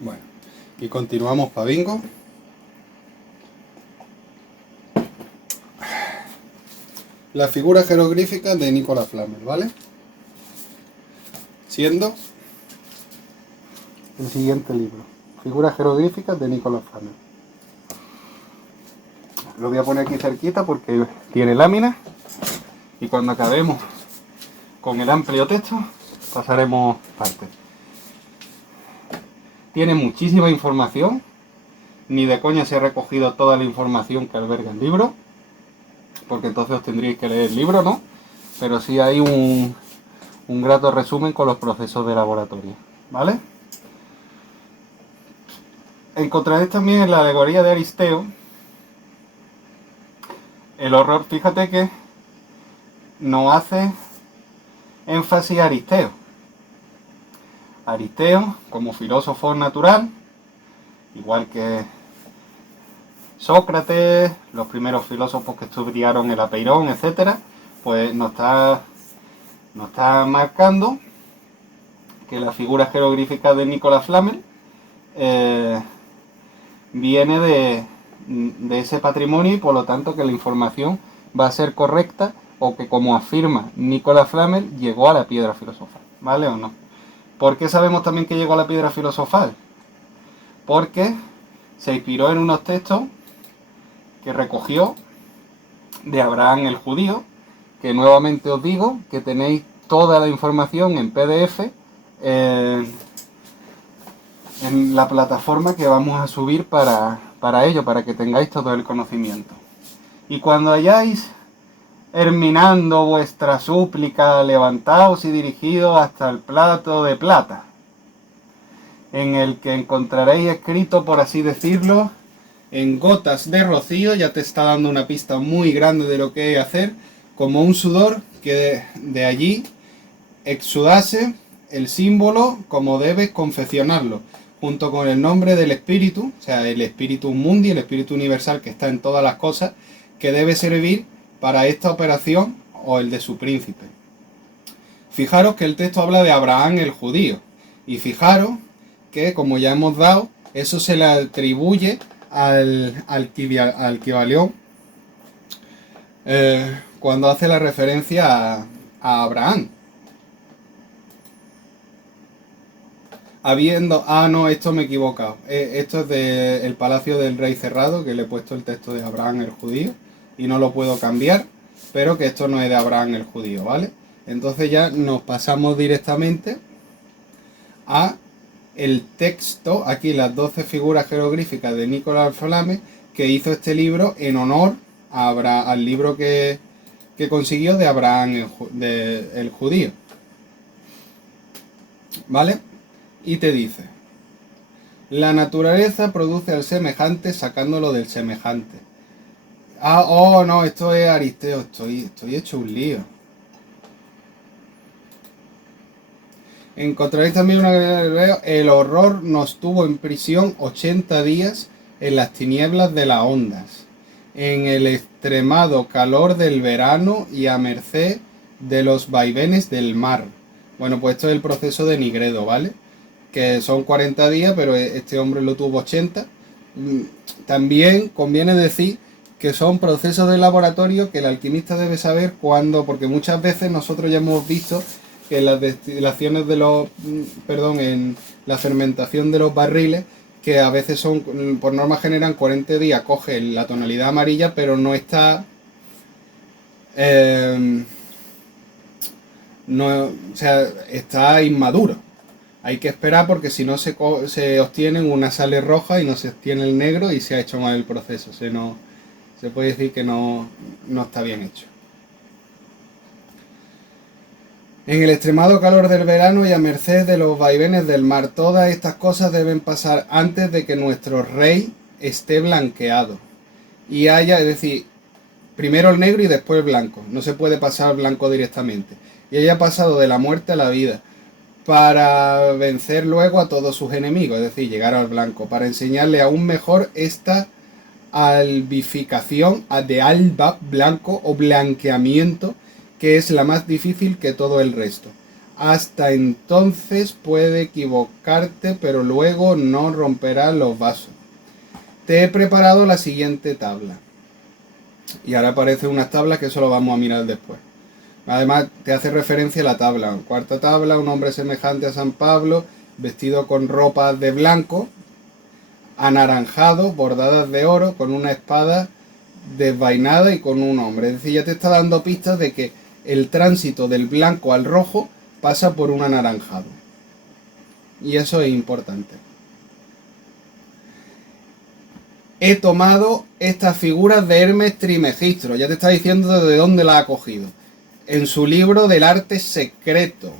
Bueno, y continuamos para bingo. La figura jeroglífica de Nicolas Flamel, ¿vale? Siendo el siguiente libro, Figuras jeroglíficas de Nicolas Flamel. Lo voy a poner aquí cerquita porque tiene láminas y cuando acabemos con el amplio texto pasaremos parte. Tiene muchísima información, ni de coña se ha recogido toda la información que alberga el libro, porque entonces os tendríais que leer el libro, ¿no? Pero sí hay un grato resumen con los procesos de laboratorio, ¿vale? Encontraréis también en la alegoría de Aristeo el horror, fíjate que no hace énfasis a Aristeo. Aristeo, como filósofo natural, igual que Sócrates, los primeros filósofos que estudiaron el apeirón, etc., pues nos está marcando que la figura jeroglífica de Nicolas Flamel viene de ese patrimonio y por lo tanto que la información va a ser correcta o que, como afirma Nicolas Flamel, llegó a la piedra filosofal, ¿vale o no? ¿Por qué sabemos también que llegó a la piedra filosofal? Porque se inspiró en unos textos que recogió de Abraham el judío, que nuevamente os digo que tenéis toda la información en PDF en la plataforma que vamos a subir para ello, para que tengáis todo el conocimiento. Y cuando hayáis terminando vuestra súplica, levantaos y dirigidos hasta el plato de plata, en el que encontraréis escrito, por así decirlo, en gotas de rocío, ya te está dando una pista muy grande de lo que hay que hacer, como un sudor que de allí exudase el símbolo como debes confeccionarlo, junto con el nombre del espíritu, o sea, el espíritu mundi, el espíritu universal que está en todas las cosas, que debe servir para esta operación o el de su príncipe. Fijaros que el texto habla de Abraham el judío, y fijaros que, como ya hemos dado, eso se le atribuye al Kibalión cuando hace la referencia a Abraham. No, esto me he equivocado. Esto es del Palacio del Rey Cerrado, que le he puesto el texto de Abraham el judío y no lo puedo cambiar, pero que esto no es de Abraham el judío, ¿vale? Entonces ya nos pasamos directamente a el texto, aquí las 12 figuras jeroglíficas de Nicolas Flamel, que hizo este libro en honor al libro que consiguió de Abraham el judío, ¿vale? Y te dice: la naturaleza produce al semejante sacándolo del semejante. No, esto es Aristeo, estoy hecho un lío. Encontraréis también el horror nos tuvo en prisión 80 días en las tinieblas de las ondas, en el extremado calor del verano y a merced de los vaivenes del mar. Bueno, pues esto es el proceso de Nigredo, ¿vale? Que son 40 días, pero este hombre lo tuvo 80. También conviene decir que son procesos de laboratorio que el alquimista debe saber cuándo, porque muchas veces nosotros ya hemos visto que en las destilaciones de los, en la fermentación de los barriles, que a veces son, por norma general, 40 días, coge la tonalidad amarilla, pero no está, no, o sea, está inmaduro. Hay que esperar porque si no se obtienen unas sales rojas y no se obtiene el negro y se ha hecho mal el proceso. Se puede decir que no está bien hecho. En el extremado calor del verano y a merced de los vaivenes del mar, todas estas cosas deben pasar antes de que nuestro rey esté blanqueado. Y haya, es decir, primero el negro y después el blanco. No se puede pasar al blanco directamente. Y haya pasado de la muerte a la vida, para vencer luego a todos sus enemigos, es decir, llegar al blanco, para enseñarle aún mejor esta albificación de alba, blanco o blanqueamiento, que es la más difícil que todo el resto. Hasta entonces puede equivocarte, pero luego no romperás los vasos. Te he preparado la siguiente tabla. Y ahora aparecen unas tablas que eso lo vamos a mirar después. Además te hace referencia a la tabla. Cuarta tabla, un hombre semejante a San Pablo, vestido con ropas de blanco, anaranjado, bordadas de oro, con una espada desvainada y con un hombre. Es decir, ya te está dando pistas de que el tránsito del blanco al rojo pasa por un anaranjado. Y eso es importante. He tomado estas figuras de Hermes Trismegisto. Ya te está diciendo de dónde las ha cogido. En su libro del arte secreto.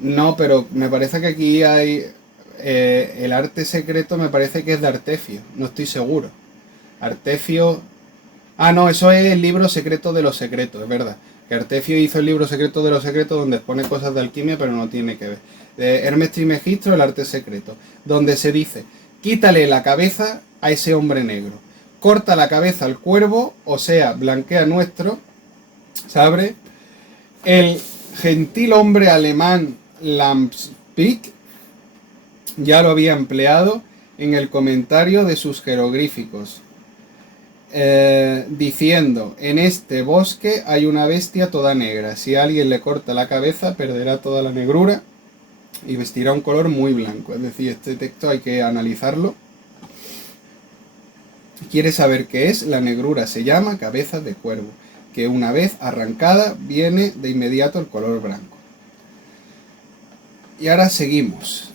No, pero me parece que aquí hay... el arte secreto me parece que es de Artefio. No estoy seguro. Artefio... Ah, no, eso es el libro secreto de los secretos, es verdad. Que Artefio hizo el libro secreto de los secretos donde expone cosas de alquimia, pero no tiene que ver. De Hermes Trismegisto, el arte secreto. Donde se dice, quítale la cabeza a ese hombre negro. Corta la cabeza al cuervo, o sea, blanquea nuestro... ¿Sabe? El gentil hombre alemán Lampspick ya lo había empleado en el comentario de sus jeroglíficos, diciendo, en este bosque hay una bestia toda negra, si alguien le corta la cabeza perderá toda la negrura y vestirá un color muy blanco. Es decir, este texto hay que analizarlo. ¿Quiere saber qué es? La negrura se llama cabeza de cuervo, que una vez arrancada viene de inmediato el color blanco. Y ahora seguimos.